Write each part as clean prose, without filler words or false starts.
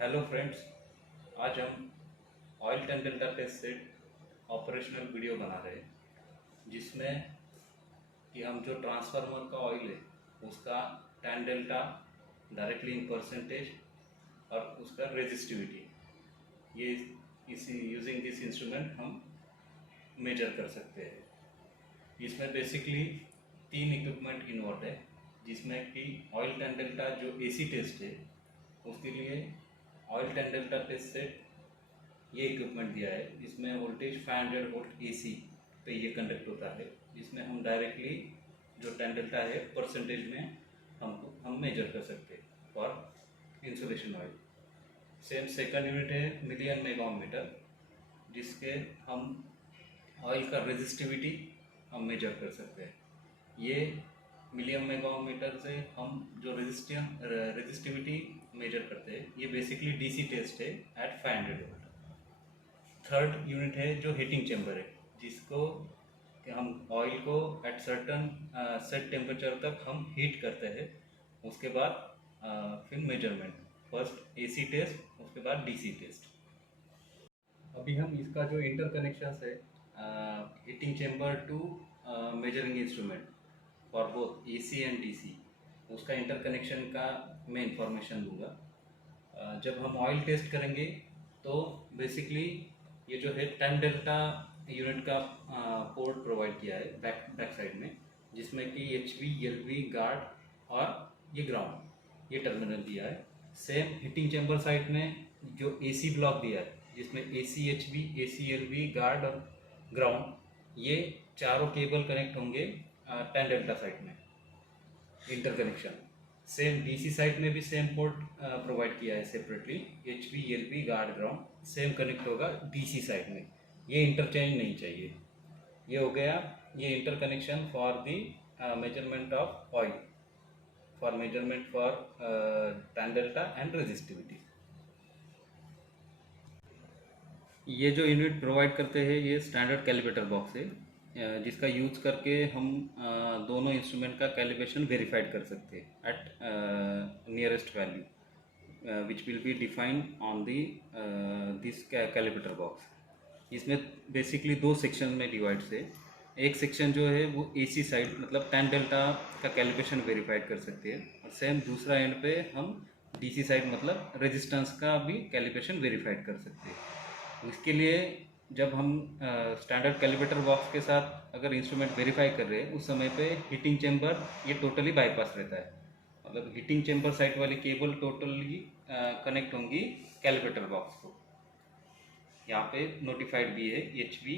Hello friends, आज हम oil tan delta test set operational video बना रहे हैं जिसमें कि हम जो ट्रांसफार्मर का ऑयल है उसका tan delta directly in percentage और उसका रेजिस्टिविटी ये इसी यूजिंग दिस इंस्ट्रूमेंट हम मेजर कर सकते हैं। इसमें बेसिकली 3 इक्विपमेंट इन्वॉल्व है जिसमें कि ऑयल टैन डेल्टा जो एसी टेस्ट है उसके लिए oil tan delta test set ये इक्विपमेंट दिया है। इसमें वोल्टेज 500 वोल्ट एसी पे ये कंडक्ट होता है जिसमें हम डायरेक्टली जो टैन डेल्टा है परसेंटेज में हम मेजर कर सकते हैं for insulation oil. Same second unit है मिलियन मेगामीटर जिसके हम ऑयल का रेजिस्टिविटी हम मेजर कर सकते हैं। ये मिलियन मेगामीटर से हम जो रेजिस्टिविटी मेजर करते हैं ये बेसिकली डीसी टेस्ट है एट 500 वोल्ट। थर्ड यूनिट है जो हीटिंग चैम्बर है जिसको कि हम ऑयल को एट सर्टन सेट टेम्परेचर तक हम हीट करते हैं। उसके बाद फिर मेजरमेंट, फर्स्ट एसी टेस्ट उसके बाद डीसी टेस्ट। अभी हम इसका जो इंटरकनेक्शन है heating chamber to measuring instrument for both AC and DC उसका इंटरकनेक्शन का मैं इंफॉर्मेशन दूंगा। जब हम ऑयल टेस्ट करेंगे तो बेसिकली ये जो है टैन डेल्टा यूनिट का पोर्ट प्रोवाइड किया है बैक साइड में जिसमें कि HV, LV, गार्ड और ये ग्राउंड ये टर्मिनल दिया है। सेम हीटिंग चैम्बर साइड में जो AC ब्लॉक दिया है जिसमें AC HV, AC LV, guard और ग्राउंड ये चारों केबल कनेक्ट होंगे टैन डेल्टा साइड में इंटरकनेक्शन। सेम डीसी साइड में भी सेम पोर्ट प्रोवाइड किया है separately, HV, LV, guard, ground same connect होगा डीसी साइड में। ये इंटरचेंज नहीं चाहिए। ये हो गया ये interconnection for the measurement of oil for measurement for tan delta and resistivity. ये जो यूनिट प्रोवाइड करते हैं ये स्टैंडर्ड कैलिब्रेटर बॉक्स है जिसका यूज करके हम दोनों इंस्ट्रूमेंट का कैलिब्रेशन वेरीफाइड कर सकते हैं at nearest value which will be defined on the this calibrator box. इसमें बेसिकली 2 सेक्शन में डिवाइड है। एक सेक्शन जो है वो एसी साइड मतलब टैन डेल्टा का कैलिब्रेशन वेरीफाइड कर सकते हैं और सेम दूसरा एंड पे हम डीसी साइड मतलब रेजिस्टेंस का भी कैलिब्रेशन वेरीफाइड कर सकते हैं। इसके लिए जब हम स्टैंडर्ड कैलिब्रेटर बॉक्स के साथ अगर इंस्ट्रूमेंट वेरीफाई कर रहे हैं उस समय पे हीटिंग चैम्बर ये टोटली बाईपास रहता है। मतलब हीटिंग चैम्बर साइड वाली केबल टोटली कनेक्ट होंगी कैलिब्रेटर बॉक्स को। यहाँ पे नोटिफाइड भी है HV,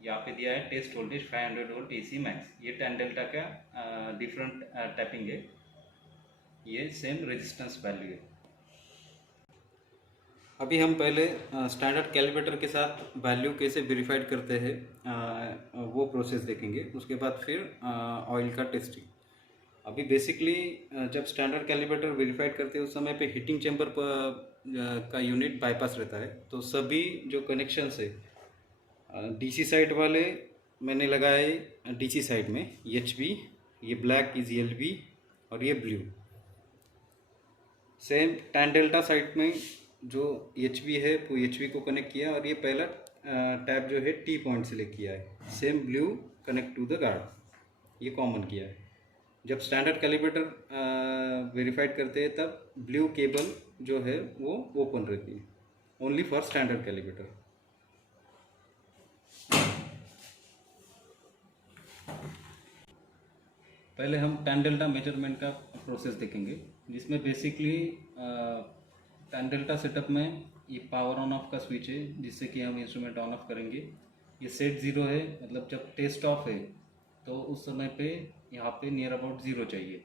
यहाँ पे दिया है test voltage 500 volt AC max. ये टैन डेल्टा का डिफरेंट टैपिंग है। ये सेम रेजिस्टेंस वैल्यू है। अभी हम पहले स्टैंडर्ड कैलिब्रेटर के साथ वैल्यू कैसे वेरीफाइड करते हैं वो प्रोसेस देखेंगे। उसके बाद फिर ऑयल का टेस्टिंग। अभी बेसिकली जब स्टैंडर्ड कैलिब्रेटर वेरीफाइड करते हैं उस समय पे हीटिंग चैम्बर का यूनिट बाईपास रहता है। तो सभी जो कनेक्शंस है डीसी साइड वाले मैंने लगाए डीसी साइड में HV, ये ब्लैक इज LV और ये blue. Same tan delta side में जो HV है वो HV को कनेक्ट किया और ये पहला टैप जो है T पॉइंट से ले किया है। Same blue connect to the guard ये कॉमन किया है। जब स्टैंडर्ड कैलिब्रेटर वेरीफाइड करते हैं तब ब्लू केबल जो है वो ओपन रहती है ओनली फॉर स्टैंडर्ड कैलिब्रेटर। पहले हम टैन डेल्टा मेजरमेंट का प्रोसेस देखेंगे जिसमें बेसिकली टैन डेल्टा सेटअप में ये पावर ऑन ऑफ का स्विच है जिससे कि हम इंस्ट्रूमेंट ऑन ऑफ करेंगे। ये सेट 0 है मतलब जब टेस्ट ऑफ है तो उस समय पे यहाँ पे नियर अबाउट 0 चाहिए।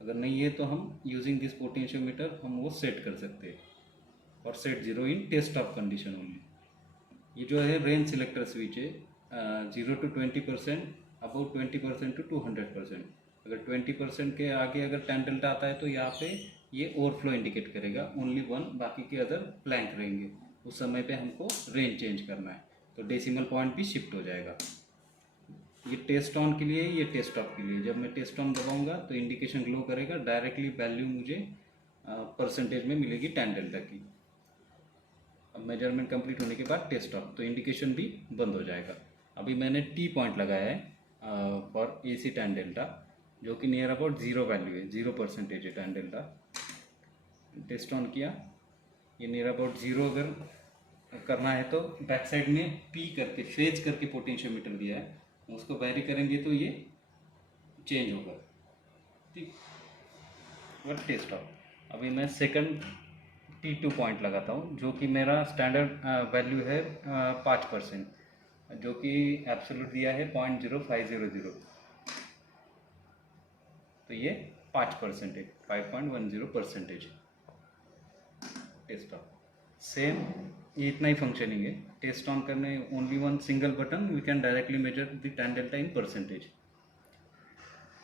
अगर नहीं है तो हम यूजिंग दिस पोटेंशियोमीटर हम वो सेट कर सकते हैं और set 0 in test off condition only. ये जो है रेंज सिलेक्टर स्विच है 0 to 20%, अबाउट 20% to 200%। अगर 20% के आगे अगर टैन डेल्टा आता है तो यहाँ पे ये ओवरफ्लो इंडिकेट करेगा ओनली 1, बाकी के अदर ब्लैंक रहेंगे। उस समय पे हमको रेंज चेंज करना है तो डेसिमल पॉइंट भी शिफ्ट हो जाएगा। ये टेस्ट ऑन के लिए, ये टेस्ट ऑफ के लिए। जब मैं टेस्ट ऑन दबाऊंगा तो इंडिकेशन ग्लो करेगा, डायरेक्टली वैल्यू मुझे परसेंटेज में मिलेगी टैन डेल्टा की। अब मेजरमेंट कंप्लीट होने के बाद टेस्ट ऑफ, तो इंडिकेशन भी बंद हो जाएगा। अभी मैंने टी पॉइंट लगाया है फॉर AC टैन डेल्टा, जो कि नियर अबाउट 0 वैल्यू है, 0% है टैन डेल्टा। टेस्ट ऑन किया, ये नियर अबाउट 0 अगर करना है तो बैक साइड में P करके फेज करके पोटेंशियोमीटर दिया है, उसको वेरी करेंगे तो ये चेंज होगा, ठीक। और टेस्ट ऑफ, अभी मैं सेकंड T2 पॉइंट लगाता हूँ, जो कि मेरा स्टैंडर्ड वैल्यू है 5%, जो कि एब्सोल्यूट दिया है 0.0500, तो ये 5% है, 5.10%। टेस्ट ऑफ सेम, ये इतना ही फंक्शनिंग है। टेस्ट ऑन करने only one single button, we can directly measure the tan delta in percentage.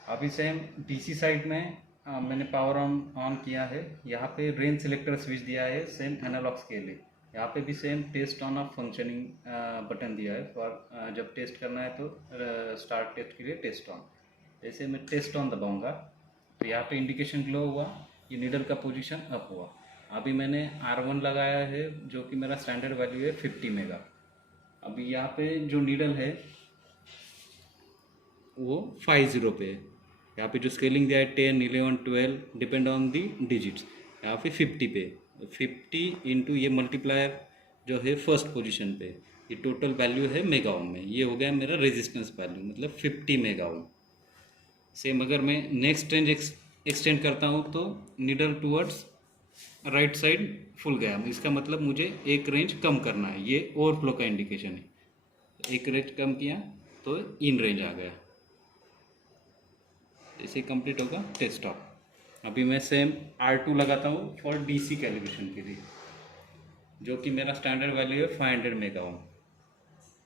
अभी सेम DC साइड में मैंने पावर ऑन किया है, यहाँ पे रेंज सिलेक्टर स्विच दिया है, सेम एनालॉग स्केल है। यहाँ पे भी same test on off functioning button दिया है फॉर जब टेस्ट करना है तो स्टार्ट टेस्ट के लिए टेस्ट ऑन। जैसे मैं टेस्ट ऑन दबाऊंगा तो यहाँ पे इंडिकेशन ग्लो हुआ, ये नीडल का पोजीशन अप हुआ। अभी मैंने R1 लगाया है, जो कि मेरा स्टैंडर्ड वैल्यू है 50 मेगा। अभी यहाँ पे जो नीडल है वो 50 पे है। यहाँ पे जो स्केलिंग दिया है 10, 11, 12 डिपेंड ऑन दी डिजिट्स। यहाँ पे 50 पे, 50 इंटू ये मल्टीप्लायर जो है फर्स्ट पोजीशन पे, ये टोटल वैल्यू है मेगा ओम में। ये हो गया मेरा रेजिस्टेंस वैल्यू, मतलब 50 मेगा ओम। सेम अगर मैं नेक्स्ट रेंज एक्सटेंड करता हूँ तो needle towards right side full गया, इसका मतलब मुझे एक रेंज कम करना है, ये ओवरफ्लो का इंडिकेशन है। एक रेंज कम किया तो इन रेंज आ गया। इसे कंप्लीट होगा टेस्ट ऑफ। अभी मैं सेम R2 लगाता हूँ फॉर DC कैलिब्रेशन के लिए, जो कि मेरा स्टैंडर्ड वैल्यू है 500 मेगा ओम।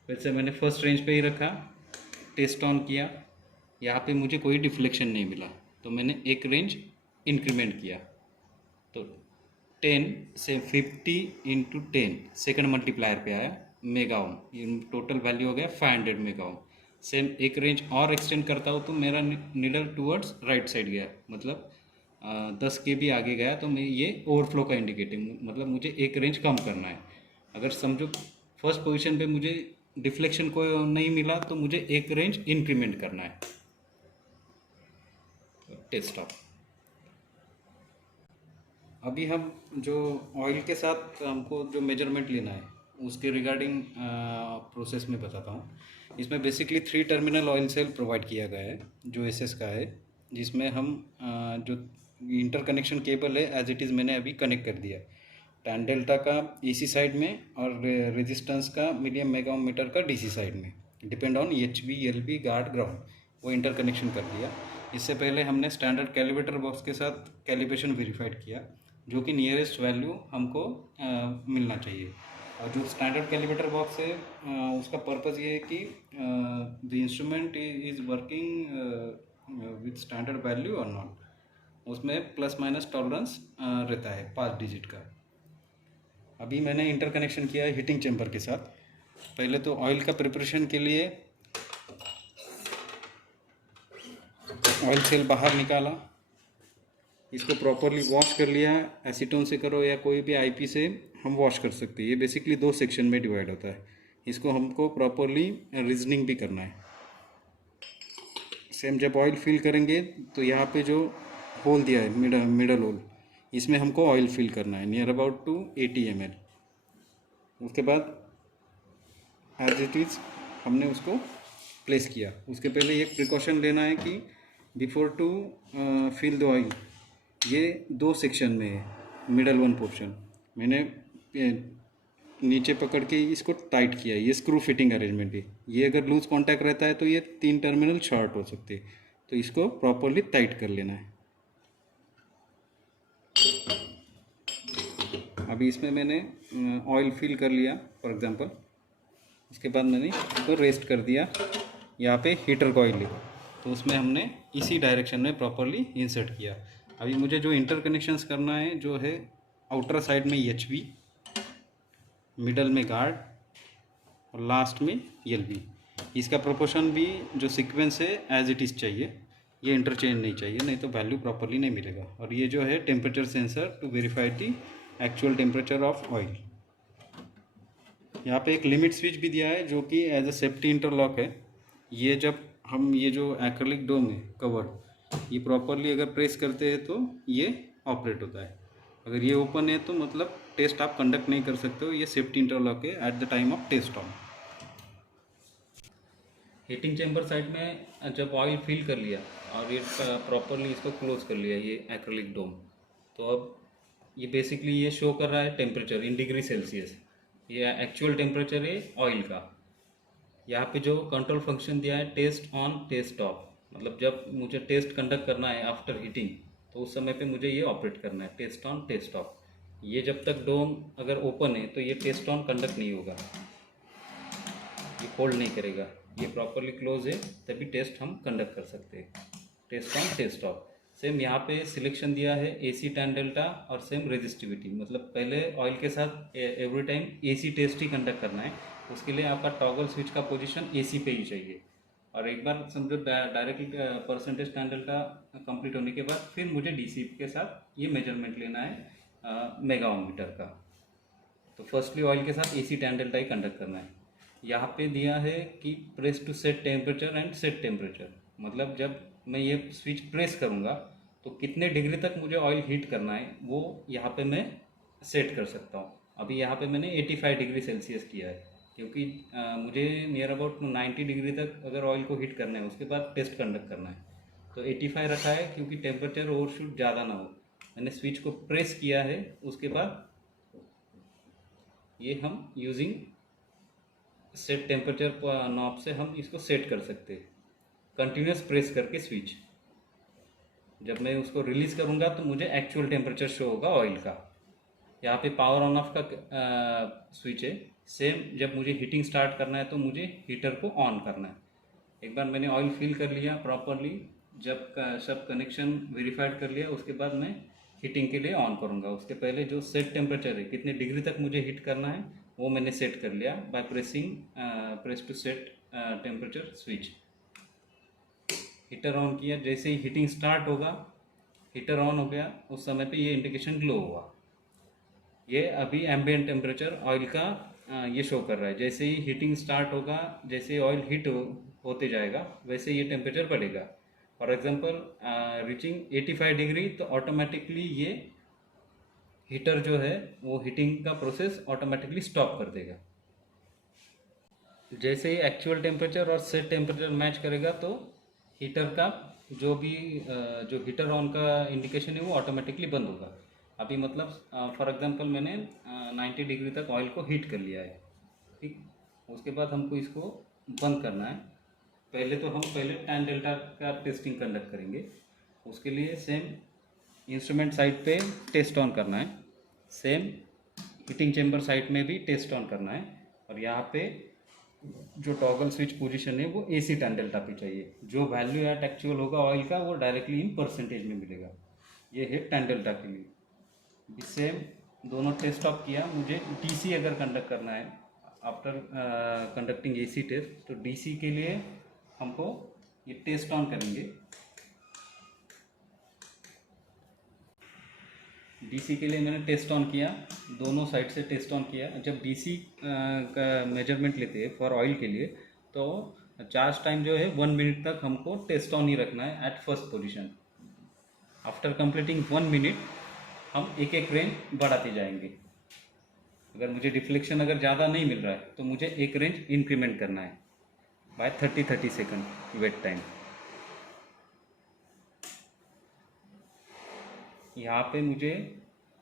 फिर से मैंने फर्स्ट रेंज पे ही रखा, टेस्ट ऑन किया, यहाँ पे मुझे कोई डिफ्लेक्शन नहीं मिला, तो मैंने एक रेंज इंक्रीमेंट किया, तो 10 से 50 इंटू 10 सेकेंड मल्टीप्लायर पे आया मेगा ओम, ये टोटल वैल्यू हो गया 500 मेगा ओम। सेम एक रेंज और एक्सटेंड करता हूँ तो मेरा नीडल टूवर्ड्स राइट साइड गया, मतलब 10 के भी आगे गया, तो मैं ये ओवरफ्लो का इंडिकेटिंग, मतलब मुझे एक रेंज कम करना है। अगर समझो फर्स्ट पोजीशन पे मुझे डिफ्लेक्शन को नहीं मिला तो मुझे एक रेंज इंक्रीमेंट करना है। Test off. अभी हम जो ऑयल के साथ हमको जो मेजरमेंट लेना है उसके रिगार्डिंग प्रोसेस में बताता हूँ। इसमें basically 3 terminal oil cell provide किया गया है जो SS का है, जिसमें हम जो इंटरकनेक्शन केबल है एज इट इज़ मैंने अभी कनेक्ट कर दिया टैन डेल्टा का AC साइड में और रेजिस्टेंस का मीडियम मेगा ओम मीटर का DC साइड में, depend on HV, LV, guard, ground, वो इंटरकनेक्शन कर दिया। इससे पहले हमने स्टैंडर्ड कैलिब्रेटर बॉक्स के साथ कैलिब्रेशन वेरीफाइड किया, जो कि नियरेस्ट वैल्यू हमको मिलना चाहिए। और जो स्टैंडर्ड कैलिब्रेटर बॉक्स है उसका पर्पज़ ये है कि the instrument is working with standard value और नॉट, उसमें प्लस माइनस टॉलरेंस रहता है 5 डिजिट का। अभी मैंने इंटरकनेक्शन किया है हीटिंग चैम्बर के साथ। पहले तो ऑयल का प्रिपरेशन के लिए ऑयल सेल बाहर निकाला, इसको प्रॉपरली वॉश कर लिया, एसीटोन से करो या कोई भी IP से हम वॉश कर सकते हैं। ये बेसिकली 2 सेक्शन में डिवाइड होता है, इसको हमको प्रॉपरली रीजनिंग भी करना है। सेम जब ऑयल फिल करेंगे तो यहाँ पे जो होल दिया है मिडल होल, इसमें हमको ऑयल फिल करना है नियर अबाउट टू 80 ml। उसके बाद एज इट इज़ हमने उसको प्लेस किया। उसके पहले एक प्रिकॉशन लेना है कि before to fill the oil, ये 2 सेक्शन में है, मिडल वन पोर्शन मैंने नीचे पकड़ के इसको टाइट किया, ये स्क्रू फिटिंग अरेंजमेंट है। ये अगर लूज कांटेक्ट रहता है तो ये 3 टर्मिनल शॉर्ट हो सकते हैं, तो इसको प्रॉपरली टाइट कर लेना है। अभी इसमें मैंने ऑयल फिल कर लिया फॉर एग्जांपल, उसके बाद मैंने इसको रेस्ट कर दिया। यहाँ पे हीटर कॉइल है तो उसमें हमने इसी डायरेक्शन में प्रॉपरली इंसर्ट किया। अभी मुझे जो इंटरकनेक्शंस करना है जो है आउटर साइड में HV, मिडल में गार्ड और लास्ट में LV। इसका प्रोपोर्शन भी जो सीक्वेंस है एज इट इज़ चाहिए, ये इंटरचेंज नहीं चाहिए, नहीं तो वैल्यू प्रॉपरली नहीं मिलेगा। और ये जो है temperature sensor to verify the actual temperature of oil. यहाँ पे एक लिमिट स्विच भी दिया है जो कि एज अ सेफ्टी इंटरलॉक है। ये जब हम ये जो एक्रिलिक डोम है कवर ये प्रॉपरली अगर प्रेस करते हैं तो ये ऑपरेट होता है। अगर ये ओपन है तो मतलब टेस्ट आप कंडक्ट नहीं कर सकते हो। ये सेफ्टी इंटरलॉक है at the time of test on. Heating chamber side में जब ऑयल फिल कर लिया और ये प्रॉपरली इसको क्लोज कर लिया ये एक्रिलिक डोम, तो अब ये बेसिकली ये शो कर रहा है टेम्परेचर इन डिग्री सेल्सियस। ये एक्चुअल टेम्परेचर है ऑयल का। यहाँ पे जो कंट्रोल फंक्शन दिया है टेस्ट ऑन टेस्ट ऑफ, मतलब जब मुझे टेस्ट कंडक्ट करना है आफ्टर हीटिंग तो उस समय पे मुझे ये ऑपरेट करना है टेस्ट ऑन टेस्ट ऑफ। ये जब तक डोम अगर ओपन है तो ये टेस्ट ऑन कंडक्ट नहीं होगा, ये होल्ड नहीं करेगा। ये प्रॉपरली क्लोज है तभी टेस्ट हम कंडक्ट कर सकते हैं test on test off. Same यहाँ पे सिलेक्शन दिया है AC tan डेल्टा और सेम रेजिस्टिविटी, मतलब पहले ऑयल के साथ एवरी टाइम AC टेस्ट ही कंडक्ट करना है। उसके लिए आपका टॉगल स्विच का पोजीशन AC पे ही चाहिए। और एक बार समझो directly percentage tan delta complete होने के बाद फिर मुझे DC के साथ ये मेजरमेंट लेना है मेगा ओम मीटर का। तो फर्स्टली ऑयल के साथ AC tan डेल्टा ही कंडक्ट करना है। यहाँ पे दिया है कि press to set temperature and set temperature, मतलब जब मैं ये स्विच प्रेस करूँगा तो कितने डिग्री तक मुझे ऑयल हीट करना है वो यहाँ पे मैं सेट कर सकता हूँ। अभी यहाँ पे मैंने 85 डिग्री सेल्सियस किया है क्योंकि मुझे नियर अबाउट 90 डिग्री तक अगर ऑयल को हीट करना है उसके बाद टेस्ट कंडक्ट करना है। तो 85 रखा है क्योंकि टेम्परेचर ओवरशूट ज़्यादा ना हो। मैंने स्विच को प्रेस किया है, उसके बाद ये हम यूजिंग सेट टेम्परेचर नॉब से हम इसको सेट कर सकते हैं कंटिन्यूस प्रेस करके स्विच। जब मैं उसको रिलीज़ करूँगा तो मुझे एक्चुअल टेम्परेचर शो होगा ऑयल का। यहाँ पे पावर ऑन ऑफ का स्विच है। सेम जब मुझे हीटिंग स्टार्ट करना है तो मुझे हीटर को ऑन करना है। एक बार मैंने ऑयल फिल कर लिया प्रॉपरली, जब सब कनेक्शन वेरीफाइड कर लिया उसके बाद मैं हीटिंग के लिए ऑन करूँगा। उसके पहले जो सेट टेम्परेचर है कितने डिग्री तक मुझे हीट करना है वो मैंने सेट कर लिया by press to set temperature switch. Heater on किया, जैसे ही हीटिंग स्टार्ट होगा हीटर ऑन हो गया, उस समय पे ये इंडिकेशन ग्लो हुआ। ये अभी एम्बिएंट टेम्परेचर ऑयल का ये शो कर रहा है। जैसे ही हीटिंग स्टार्ट होगा, जैसे ऑयल हीट होते जाएगा वैसे ये टेम्परेचर बढ़ेगा। फॉर एग्जांपल रीचिंग 85 डिग्री तो ऑटोमेटिकली ये हीटर जो है वो हीटिंग का प्रोसेस ऑटोमेटिकली स्टॉप कर देगा। जैसे ही एक्चुअल टेम्परेचर और सेट टेम्परेचर मैच करेगा तो हीटर का जो भी जो हीटर ऑन का इंडिकेशन है वो ऑटोमेटिकली बंद होगा। अभी मतलब फॉर एग्जांपल मैंने 90 डिग्री तक ऑयल को हीट कर लिया है, ठीक। उसके बाद हमको इसको बंद करना है। पहले tan डेल्टा का टेस्टिंग कंडक्ट करेंगे। उसके लिए सेम इंस्ट्रूमेंट साइड पे टेस्ट ऑन करना है, सेम हीटिंग चेम्बर साइड में भी टेस्ट ऑन करना है। और यहाँ पे जो टॉगल स्विच पोजीशन है वो AC tan डेल्टा पे चाहिए। जो वैल्यू एट एक्चुअल होगा ऑयल का वो डायरेक्टली इन परसेंटेज में मिलेगा। ये है tan डेल्टा के लिए। सेम दोनों टेस्ट ऑफ किया। मुझे DC अगर कंडक्ट करना है आफ्टर कंडक्टिंग AC टेस्ट, तो DC के लिए हमको ये टेस्ट ऑन करेंगे। DC के लिए मैंने टेस्ट ऑन किया, दोनों साइड से टेस्ट ऑन किया। जब DC का मेजरमेंट लेते हैं फॉर ऑयल के लिए तो चार्ज टाइम जो है 1 मिनट तक हमको टेस्ट ऑन ही रखना है at first position. After completing 1 minute हम एक एक रेंज बढ़ाते जाएंगे। अगर मुझे डिफ्लेक्शन अगर ज़्यादा नहीं मिल रहा है तो मुझे एक रेंज इंक्रीमेंट करना है बाय 30 सेकंड वेट टाइम। यहाँ पे मुझे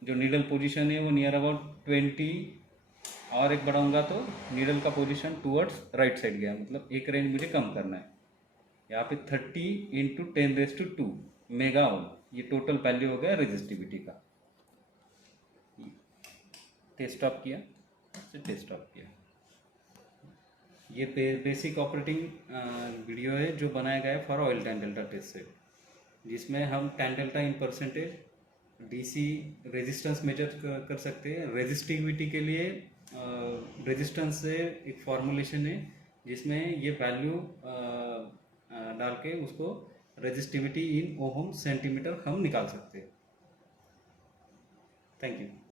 जो नीडल पोजीशन है वो नियर अबाउट 20 और एक बढ़ाऊंगा तो नीडल का पोजीशन टूवर्ड्स राइट साइड गया, मतलब एक रेंज मुझे कम करना है। यहाँ पे 30 × 10⁻², मेगा ओम, ये टोटल वैल्यू हो गया रेजिस्टिविटी का। टेस्ट ऑफ किया, टेस्ट ऑफ किया। ये बेसिक ऑपरेटिंग वीडियो है जो बनाया गया है for oil tan delta test से, जिसमें हम tan delta in percentage DC resistance measure कर सकते हैं। रेजिस्टिविटी के लिए रेजिस्टेंस से एक फॉर्मूलेशन है जिसमें ये वैल्यू डाल के उसको रेजिस्टिविटी इन ओहम सेंटीमीटर हम निकाल सकते हैं। Thank you.